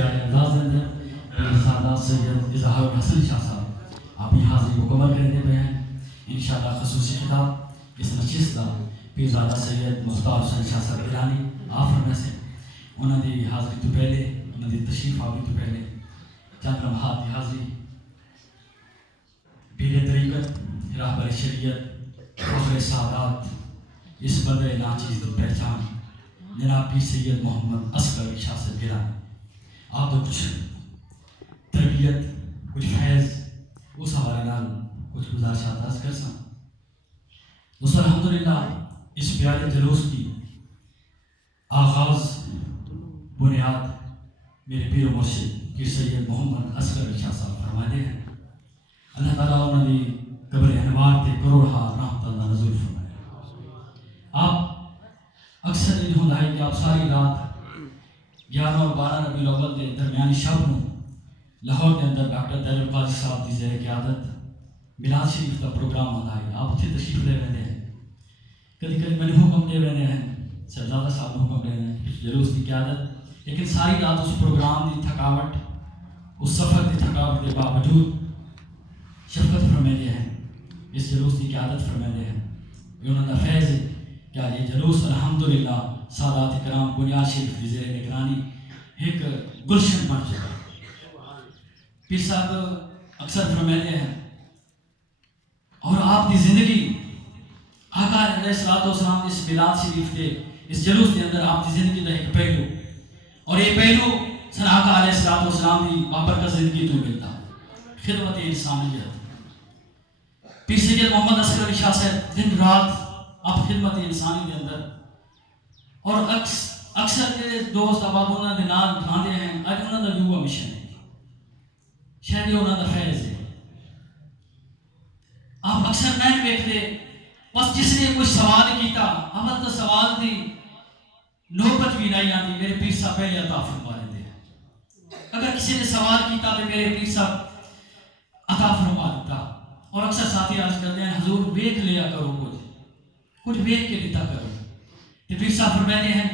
پیارے انداز دے اندر سادہ سید اظہار الحسن شاہ صاحب اپنی حاضری مکمل کرتے پہ ہیں. انشاءاللہ خصوصی خطاب اس نشست کا پیرزادہ سید مختار حسین شاہ صاحب گیلانی آپ فرمائے سے انہوں دی حاضری تو پہلے انہوں دی تشریف آوری تو پہلے چند لمحات دی حاضری پیر طریقت راہبر شریعت فخر سعادات اس بدر ناچیز کی پہچان جناب پیر سید محمد اصغر شاہ صاحب گیلانی آپ تو کچھ تربیت کچھ فیض اس حوالے نال کچھ گزارشات عرض کر ساں. دوستو الحمدللہ اس پیارے جلوس کی آغاز بنیاد میرے پیر و مرشد پیر سید محمد اصغر شاہ صاحب فرماتے ہیں. اللہ تعالیٰ انہوں نے قبر انوار تے کروڑہا رحمت اللہ نزول فرمائے. آپ اکثر یہ ہوتا ہے کہ آپ ساری رات 11 اور 12 ربیع الاول کے درمیانی شب نو لاہور کے اندر ڈاکٹر طاہر القادری صاحب کی زیر قیادت میلاد شریف کا پروگرام ہوتا ہے. آپ اتنے تشریف لے رہے ہیں, کبھی کبھی میں حکم دے رہے ہیں, شہزادہ صاحب نے حکم دے رہے ہیں جلوس کی قیادت, لیکن ساری رات اس پروگرام کی تھکاوٹ اس سفر کی تھکاوٹ کے باوجود شفقت فرمائے ہیں, اس جلوس کی قیادت فرمائے ہیں. انہوں نے فیض ہے کہ یہ جلوس الحمدللہ سادات کرام بنیاد شریف کی زیر نگرانی ایک گلشن بن چکا. پیر صاحب اکثر فرمائے ہیں اور آپ کی زندگی آقا علیہ الصلوۃ والسلام اس میلاد شریف کے اس جلوس کے اندر آپ کی زندگی کا ایک پہلو, اور یہ پہلو سن آقا علیہ الصلوۃ والسلام کی بابرکت زندگی تو ملتا خدمت انسانیت. پیر سید محمد اصغر علی شاہ صاحب دن رات آپ خدمت انسانی کے اندر, اور اکثر کے دوست اب انہوں نے نام کھاندے ہیں اج انہوں نے یوگا مشن ہے, شاید یہ انہوں نے فیض ہے. آپ اکثر نہیں دیکھتے بس جس نے کوئی سوال کیتا اول تو سوال دی نوبت بھی نہیں آتی میرے پیر صاحب پہلے عطا فرما دیتے ہیں. اگر کسی نے سوال کیتا تو میرے پیر صاحب عطا فرما دیتا. اور اکثر ساتھی عرض کرتے ہیں حضور ویک لیا کرو, کچھ ویک کے لیتا کرو. تو پیر صاحب فرماتے ہیں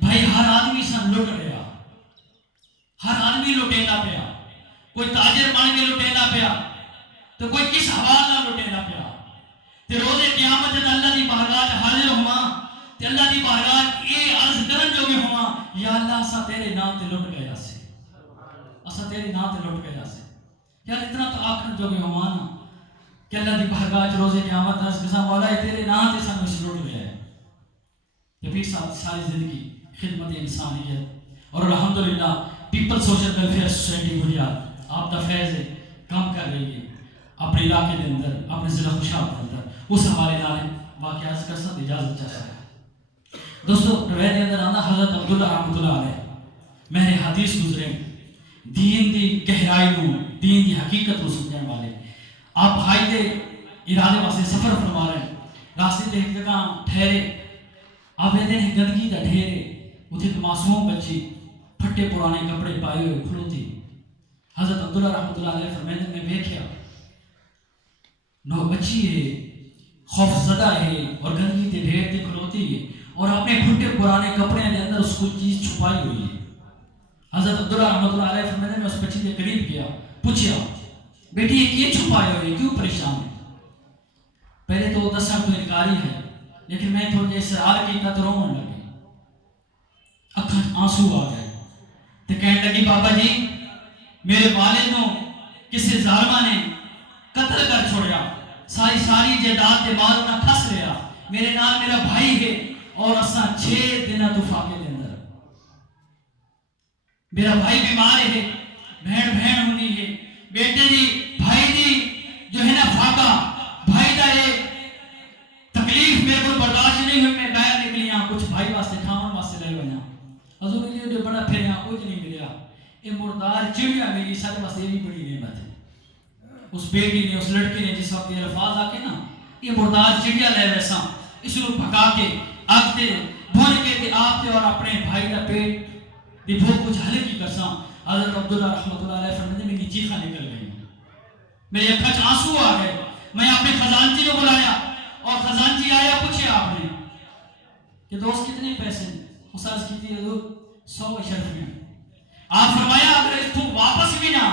بھائی ہر آدمی سن لٹ رہا, ہر آدمی لٹینا پیا, کوئی تاجر بن کے لٹینا پیا تو کوئی کس حوال نہ لٹینا پیا. تے روز قیامت جب اللہ دی بارگاہ حاضر ہوا تے اللہ دی بارگاہ یہ عرض کرن جو بھی ہوا یا اللہ اسا تیرے نام تے لٹ گیا سے, اسا تیرے نام تے لٹ گیا سے. یار اتنا تو آخر جو بھی ہوا نا کہ اللہ دی بارگاہ روز قیامت عرض کسا مولا تیرے نام تے سن مش لٹ گیا ہے. تے پھر ساری زندگی خدمت انسانیت اور الحمدللہ پیپل سوشل ویلفیئر سوسائٹی بنیاد آپ کا فیض ہے کام کر رہی ہے اپنے علاقے کے اندر اپنے ضلع خوشحال کے اندر. اس حوالے نال واقعات کر سکتے اجازت چاہتا ہے. دوستو روایت کے اندر آنا حضرت عبداللہ رحمۃ اللہ علیہ مہر حدیث گزرے دین دی گہرائی نو دین دی حقیقت کو سمجھنے والے. آپ بھائی دے ارادے واسطے سفر فرما رہے ہیں, راستے تے ایک جگہ ٹھہرے, آپ کہتے ہیں گندگی کا ڈھیر ہے, اتنے ایک معصوم بچی پھٹے پرانے کپڑے پائے ہوئے کھلوتی. حضرت عبداللہ رحمۃ اللہ علیہ فرماتے میں دیکھا نو بچی ہے خوف زدہ ہے اور گندگی کے ڈھیر تے کھلوتی ہے اور اپنے پھٹے پرانے کپڑے کے اندر اس کو چیز چھپائی ہوئی ہے. حضرت عبداللہ رحمۃ اللہ علیہ فرماتے میں اس بچی کے قریب گیا, پوچھا بیٹی یہ کیوں چھپائے ہوئے, کیوں پریشان ہے؟ پہلے تو دسا تو انکاری ہے, لیکن میں تھوڑے اصرار کیا تو رونے لگی, اکھاں آنسو آ گئے. تو کہنے لگی بابا جی میرے والد نو کسی ظالمہ نے قتل کر چھوڑیا, ساری جائیداد کے مال نہ کھس لیا, میرے نال میرا بھائی ہے اور اساں 6 دن تو فاقے دے اندر, میرا بھائی بیمار ہے, بہن ہونی ہے, بیٹے دی بھائی دی جو ہے نا فاقہ بھائی دا یہ تکلیف میرے کو برداشت نہیں ہوئی, میں باہر نکلی ہاں کچھ بھائی واسطے کھاون واسطے لے گیا. حضور نے جو بڑا پھر یہاں کچھ نہیں ملیا, یہ مردار چڑیا ملی سارے واسطے بھی بڑی نعمت ہے. اس بیٹی نے اس لڑکی نے جس وقت یہ الفاظ آ کے نا یہ مردار چڑیا لے ویسا اس کو پکا کے آگ تے بھون کے آپ تے اور اپنے بھائی کا پیٹ دی بھوک کچھ ہلکی کرساں. حضرت عبداللہ رحمۃ اللہ علیہ فرماتے میری چیخاں نکل گئی, میری اکھاں چ آنسو آ گئے. میں اپنے خزانچی کو بلایا اور خزانچی آیا, پوچھے آپ نے کہ دوست کتنے پیسے, اس عرض کی تھی حضور 100 اشرفیاں. آپ فرمایا اگر اس تو واپس بھی نہ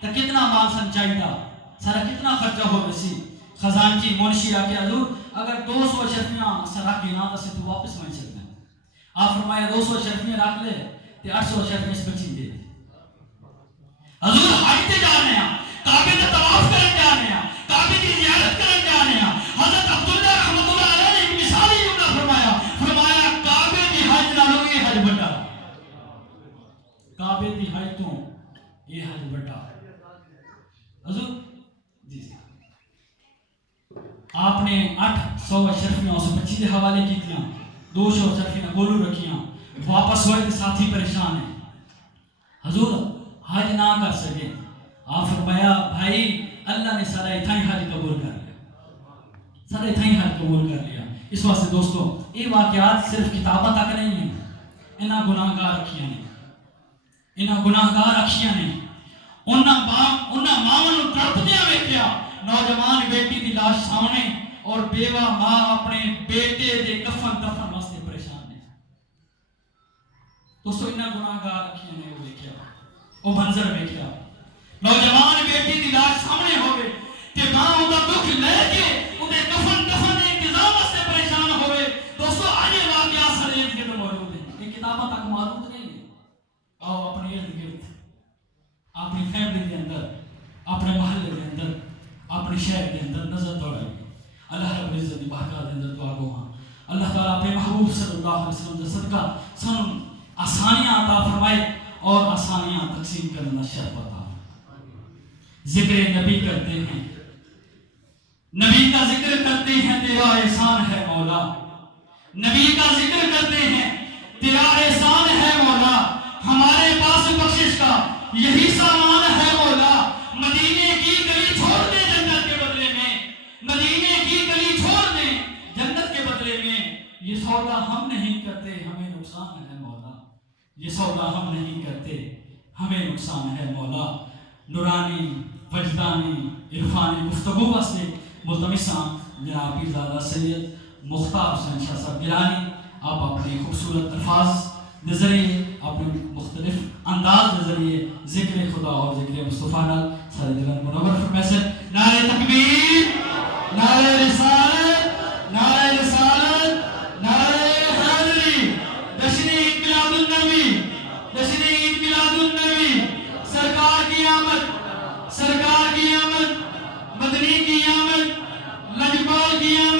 تو کتنا مال سنچائی دا سارا کتنا خرچہ ہو گسی خزانچی منشی آ کے حضور اگر 200 شرفیاں سرا کی نہ سے تو واپس نہیں سکتے آپ فرمایا 200 شرفیاں رکھ لے تے 800 شرفیاں اس بچی دے حضور حج تے جا رہے ہیں کعبے تے طواف کرن جا رہے ہیں کعبے کی زیارت کرن جا رہے ہیں حضرت عبداللہ رحمۃ اللہ علیہ نے ایک مثالی جملہ فرمایا کعبے کی حج نالوں یہ حج بڑا کعبے کی حج تو یہ حج بڑا حضور جی آپ نے 800 شرفیاں اس بچی کے حوالے کی تھیاں 200 شرفیاں گولو رکھیاں واپس ہوئے تو ساتھی پریشان ہیں حضور حج نہ کر سکے آپ فرمایا بھائی اللہ نے سارا اتنا ہی حج قبول کر لیا سارا اتنا ہی حج قبول کر لیا اس واسطے دوستو یہ واقعات صرف کتابہ تک نہیں ہیں انہاں گناہ گار رکھیاں نے انہاں گناہ گار رکھیاں نے انہاں ماں نو تڑپدیاں ویکھیا نوجوان بیٹی دی لاش سامنے اور بیوہ ماں اپنے بیٹے دے کفن دفن واسطے پریشان ہے دوستو انہاں گناہ گار رکھیاں نے وہ ویکھیا وہ منظر ویکھیا نوجوان بیٹی دی لاش سامنے ہوئے کہ ماں اوندا دکھ لے کے اوندا کفن دفن دے انتظام واسطے پریشان ہوئے دوستو آج یہ واقعہ سرید کے موجود ہیں یہ کتابوں تک موجود نہیں ہے آؤ اپنے ارد گرد اپنی فیملی کے اندر اپنے محلے کے اندر اپنے شہر کے اندر نظر دوڑائیے اللہ رب العزت کی بارگاہ کے اندر دعا گو ہاں اللہ تعالیٰ اپنے محبوب صلی اللہ علیہ وسلم کے صدقہ سن آسانیاں عطا فرمائے اور آسانیاں تقسیم کرنا شرف عطا ذکر نبی کرتے ہیں نبی کا ذکر کرتے ہیں تیرا احسان ہے مولا نبی کا ذکر کرتے ہیں تیرا احسان ہے مولا ہمارے پاس بخشش کا یہی سامان ہے مولا مدینے کی گلی چھوڑ دے جنت کے بدلے میں مدینے کی گلی چھوڑ دے جنت کے بدلے میں یہ سودا ہم نہیں کرتے ہمیں نقصان ہے مولا یہ سودا ہم نہیں کرتے ہمیں نقصان ہے مولا نورانی وجدانی عرفانی گفتگو واسطے ملتمساں جناب پیرزادہ سید مختار حسین شاہ صاحب گیلانی آپ اپنے خوبصورت الفاظ کے ذریعے اپنے مختلف انداز کے ذریعے ذکر خدا اور ذکر مصطفیٰ نال سارے دلن منور فرمائے سے نعرہ تکبیر نعرہ رسالت نعرہ حیدری جشن عید میلاد النبی جشن عید میلاد النبی سرکار کی آمد مدنی کی آمد لجپال کی آمد